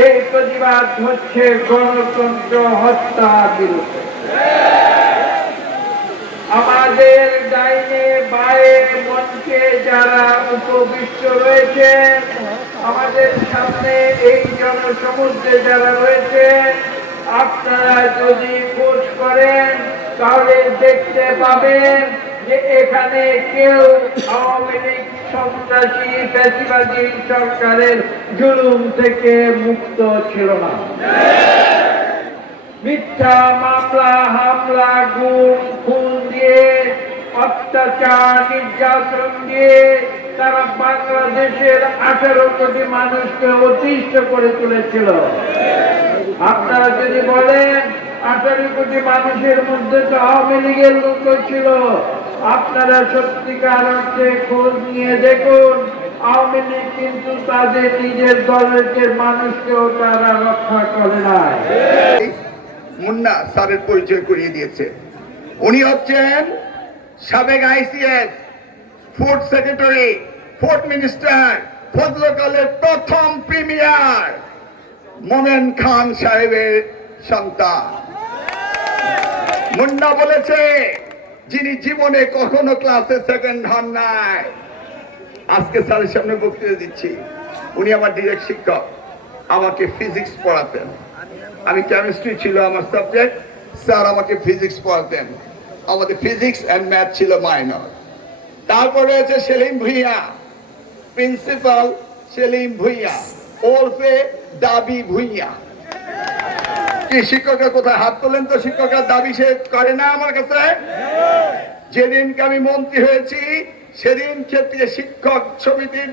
এই প্রতিবাদ হচ্ছে গণতন্ত্র হত্যা আমাদের ডাইনে বায়ে মঞ্চে যারা উপবিষ্ট রয়েছেন আমাদের সামনে এই জনসমুদ্রে যারা রয়েছেন আপনারা যদি খোঁজ করেন, তাহলে দেখতে পাবেন যে এখানে কেউ আওয়ামী লীগ সন্ত্রাসী ফ্যাসিবাদী সরকারের জুলুম থেকে মুক্ত ছিল না মিথ্যা মামলা, হামলা, গুম, খুন দিয়ে, অত্যাচার, নির্যাতন দিয়ে তারা বাংলাদেশের আঠারো কোটি মানুষকে অতিষ্ঠ করে তুলেছিল। আপনারা যদি বলেন, আঠারো কোটি মানুষের মধ্যে তো আওয়ামী লীগের লোক ছিল। আপনারা সত্যিকার অর্থে খোঁজ নিয়ে দেখুন। আওয়ামী লীগ কিন্তু তাদের নিজের দলের মানুষকেও তারা রক্ষা করে নাই। মুন্না স্যারের পরিচয় করিয়ে দিয়েছে। উনি হচ্ছেন সাবেক ICS food secretary, food minister ফজলকালের প্রথম প্রিমিয়ার মোমেন খান সাহেবের সন্তান। মুন্না বলেছে যিনি জীবনে কখনো ক্লাসে সেকেন্ড হন নাই। আজকে স্যারের সামনে বক্তৃতা দিচ্ছি। উনি আমার ডিরেক্ট শিক্ষক। আমাকে ফিজিক্স পড়াতেন। আমি কেমিস্ট্রি ছিল আমার সাবজেক্ট স্যার আমাকে ফিজিক্স পড়াতেন। আমাদের ফিজিক্স অ্যান্ড ম্যাথ ছিল মাইনর তারপরে আছে সেলিম ভুইয়া। প্রিন্সিপাল সেলিম ভুইয়া। ওরফে দাবি ভুইয়া। শিক্ষকরা কোথায় হাত তোলেন তো শিক্ষকরা দাবি সে করে না আমার কাছে? যেদিনকে আমি মন্ত্রী হয়েছি, সেদিন ক্ষেত্রে শিক্ষক সমিতির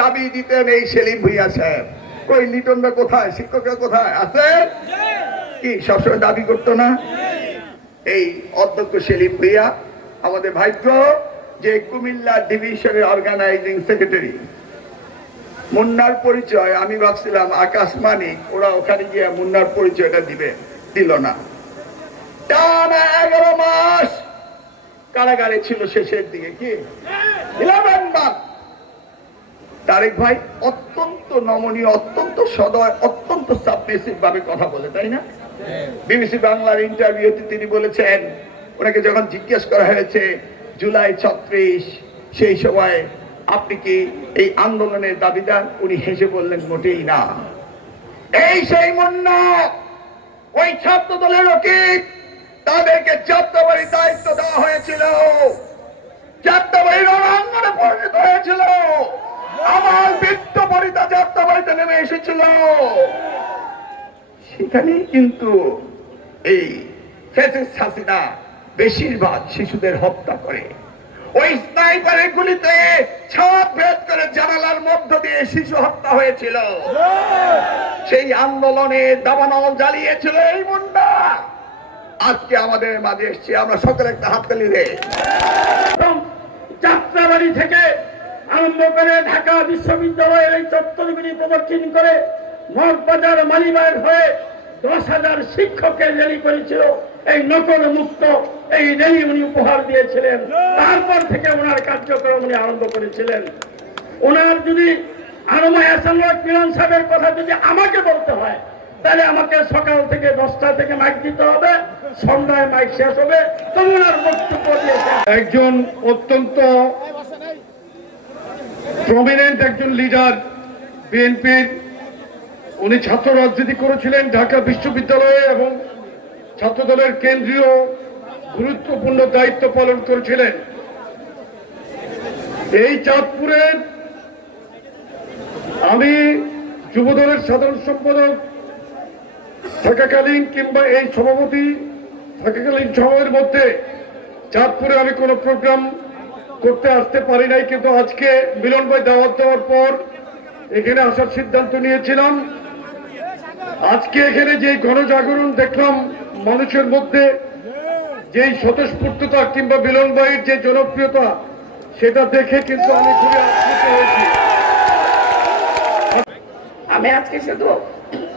দাবি দিতেন এই সেলিম ভুইয়া সাহেব। কই লিটনরা কোথায়? শিক্ষকরা কোথায়? আছে? কি, সবসময় দাবি করতো না? এই অধ্যক্ষ সেলিম ভুইয়া, আমাদের ভাগ্য যে কুমিল্লা ডিভিশনের অর্গানাইজিং সেক্রেটারি মুন্নার পরিচয়, আমি ভাবছিলাম আকাশ মানিক, ওরা ওখানে গিয়ে মুন্নার পরিচয়টা দিবে, দিল না। টানা এগারো মাস কারাগারে ছিল শেষের দিকে, কি? তারেক ভাই অত্যন্ত নমনীয়, অত্যন্ত সদয়, অত্যন্ত সাবমিসিভ ভাবে কথা বলে, তাই না? বিবিসি বাংলার ইন্টারভিউতে তিনি বলেছেন, ওনাকে যখন জিজ্ঞেস করা হয়েছে, জুলাই ছত্রিশ, সেই সময় আপনি কি এই আন্দোলনের দাবিদার? উনি হেসে বললেন, মোটেই না। এই সেই মুন্না, ওই ছাত্র দলের রকিব, তাদেরকে যাত্রাবাড়ির দায়িত্ব দেওয়া হয়েছিল। বেশিরভাগ শিশুদের হত্যা করে। ওই স্নাইপারের গুলিতে ছাদ ভেদ করে জানালার মধ্য দিয়ে শিশু হত্যা হয়েছিল। সেই আন্দোলনে দাবানল জ্বালিয়েছিল এই মুন্ডা। আজকে আমাদের মাঝে এসছে, আমরা সকলে একটা হাততালি এবং যাত্রাবাড়ি থেকে আরম্ভ করে ঢাকা বিশ্ববিদ্যালয়ের এই চত্বরগুলি প্রদক্ষিণ করে মগবাজার মালিবাগ হয়ে দশ হাজার শিক্ষককে র্যালি করেছিল। এই নকল মুক্ত, এই র্যালি উনি উপহার দিয়েছিলেন। তারপর থেকে ওনার কার্যক্রম উনি আরম্ভ করেছিলেন। ওনার যদি আরমায় আসামক মিলন সাহেবের কথা যদি আমাকে বলতে হয়, তাহলে আমাকে সকাল থেকে দশটা থেকে মাইক দিতে হবে, সন্ধ্যায় মাইক শেষ হবে তখন ওনার বক্তব্য একজন অত্যন্ত প্রমিনেন্ট একজন লিডার বিএনপির উনি ছাত্র রাজনীতি করেছিলেন ঢাকা বিশ্ববিদ্যালয়ে এবং ছাত্রদলের কেন্দ্রীয় গুরুত্বপূর্ণ দায়িত্ব পালন করেছিলেন। এই চাঁদপুরে আমি যুবদলের সাধারণ সম্পাদক থাকাকালীন কিংবা এই সভাপতি থাকাকালীন সময়ের মধ্যে চাঁদপুরে আমি কোনো প্রোগ্রাম করতে আসতে পারি নাই, কিন্তু আজকে মিলন ভাই দাওয়াত দেওয়ার পর এখানে আসার সিদ্ধান্ত নিয়েছিলাম। আজকে এখানে যে গণজাগরণ দেখলাম মানুষের মধ্যে যেই স্বতঃস্ফূর্ততা কিংবা মিলন ভাইয়ের যে জনপ্রিয়তা, সেটা দেখে কিন্তু আমি খুবই আপ্লুত হয়েছি। আমি আজকে শুধু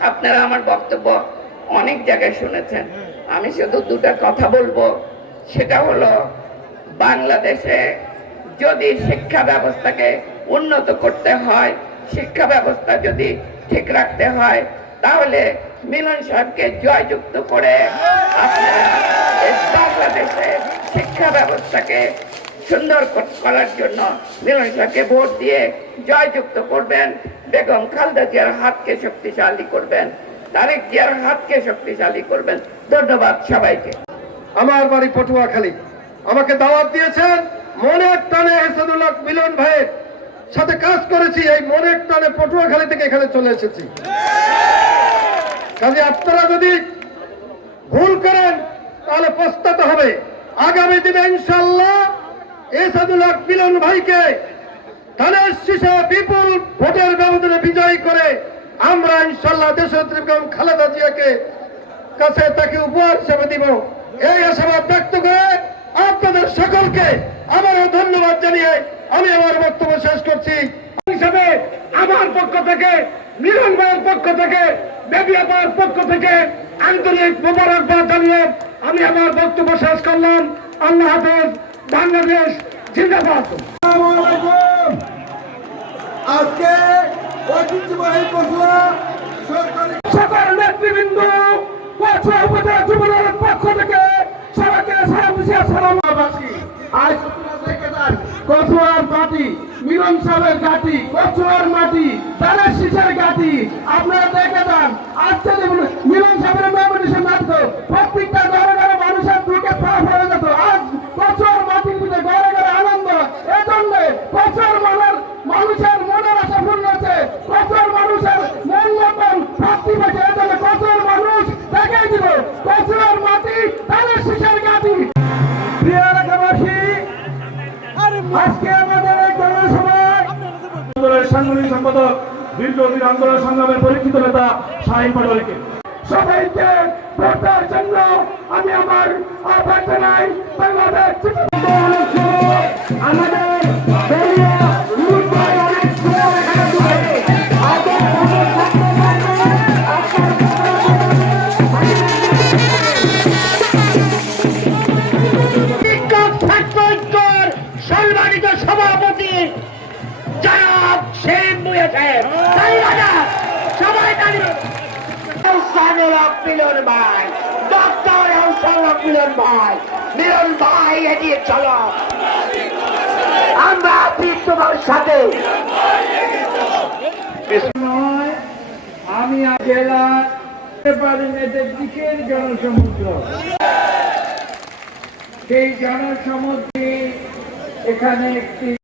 আপনারা আমার বক্তব্য অনেক জায়গায় শুনেছেন। আমি শুধু দুটা কথা বলব। সেটা হলো, বাংলাদেশে যদি শিক্ষা ব্যবস্থাকে উন্নত করতে হয়, শিক্ষা ব্যবস্থা যদি ঠিক রাখতে হয় তাহলে মিলন সাহেবকে জয়যুক্ত করে এই শিক্ষা ব্যবস্থাকে সুন্দর করার জন্য মিলন সাহেবকে ভোট দিয়ে জয়যুক্ত করবেন। বেগম খালদা জিয়ার হাতকে শক্তিশালী করবেন। তারেক জিয়ার হাতকে শক্তিশালী করবেন। ধন্যবাদ সবাইকে। আমার বাড়ি পটুয়াখালী। আমাকে দাওয়াত দিয়েছেন মনের টানে হেসাদুল্লাহ মিলন ভাইয়ের সাথে কাজ করেছি, এই মনের টানে পটুয়াখালী থেকে এখানে চলে এসেছি। কাজে আপনারা যদি ভুল করেন, তাহলে পস্তাতে হবে। আগামী দিনে ইনশাল্লাহ এসাদুল্লাহ মিলন ভাইকে ধানের শীষে বিপুল ভোটের ব্যবধানে বিজয়ী করে আমরা ইনশাল্লাহ বেগম খালেদা জিয়াকে কাছে তাকে উপহার হিসেবে দিব। এই আশাবাদ ব্যক্ত করে আপনাদের সকলকে আবারও ধন্যবাদ জানিয়ে আমি আমার বক্তব্য শেষ করছি হিসাবে আমার পক্ষ থেকে মিলন ভাইয়ের পক্ষ থেকে বেবি আপার পক্ষ থেকে আন্তরিক মোবারকবাদ জানিয়ে আমি আমার বক্তব্য শেষ করলাম। আল্লাহ হাফেজ বাংলাদেশ জিন্দাবাদ। আজকে ঐতিহ্যবাহী পশুরা সরকারি সকল নেতৃবৃন্দ পছুয়া উপজেলা যুবদলের পক্ষ থেকে সবাইকে দিছি আসসালাম আজ কচুয়ার মাটি মিলন সাহেবের গাটি কচুয়ার মাটি তারের শিশের গাটি, আপনারা দেখে যান। আজকে যে মিলন সাহেবের মেমোরিশন মাত্র প্রত্যেকটা সাংগঠনিক সম্পাদক দীর্ঘদিন আন্দোলন সংগ্রামের পরীক্ষিত নেতা শাহিন পাটোয়ারিকে সবাইকে ভোটার জন্য আমি আমার আহ্বান জানাই বাংলাদেশ দলীয় শেখ মুয়া সাহেব সবাই দাঁড়িয়ে হাসানুল মিলন ভাই ডক্টর হাসানুল মিলন ভাই মিলন ভাই এগিয়ে চলো। আমরা আছি তোমার সাথে। আমি জেলা দিকের জনসমুদ্র। সেই জনসমুদ্রে এখানে একটি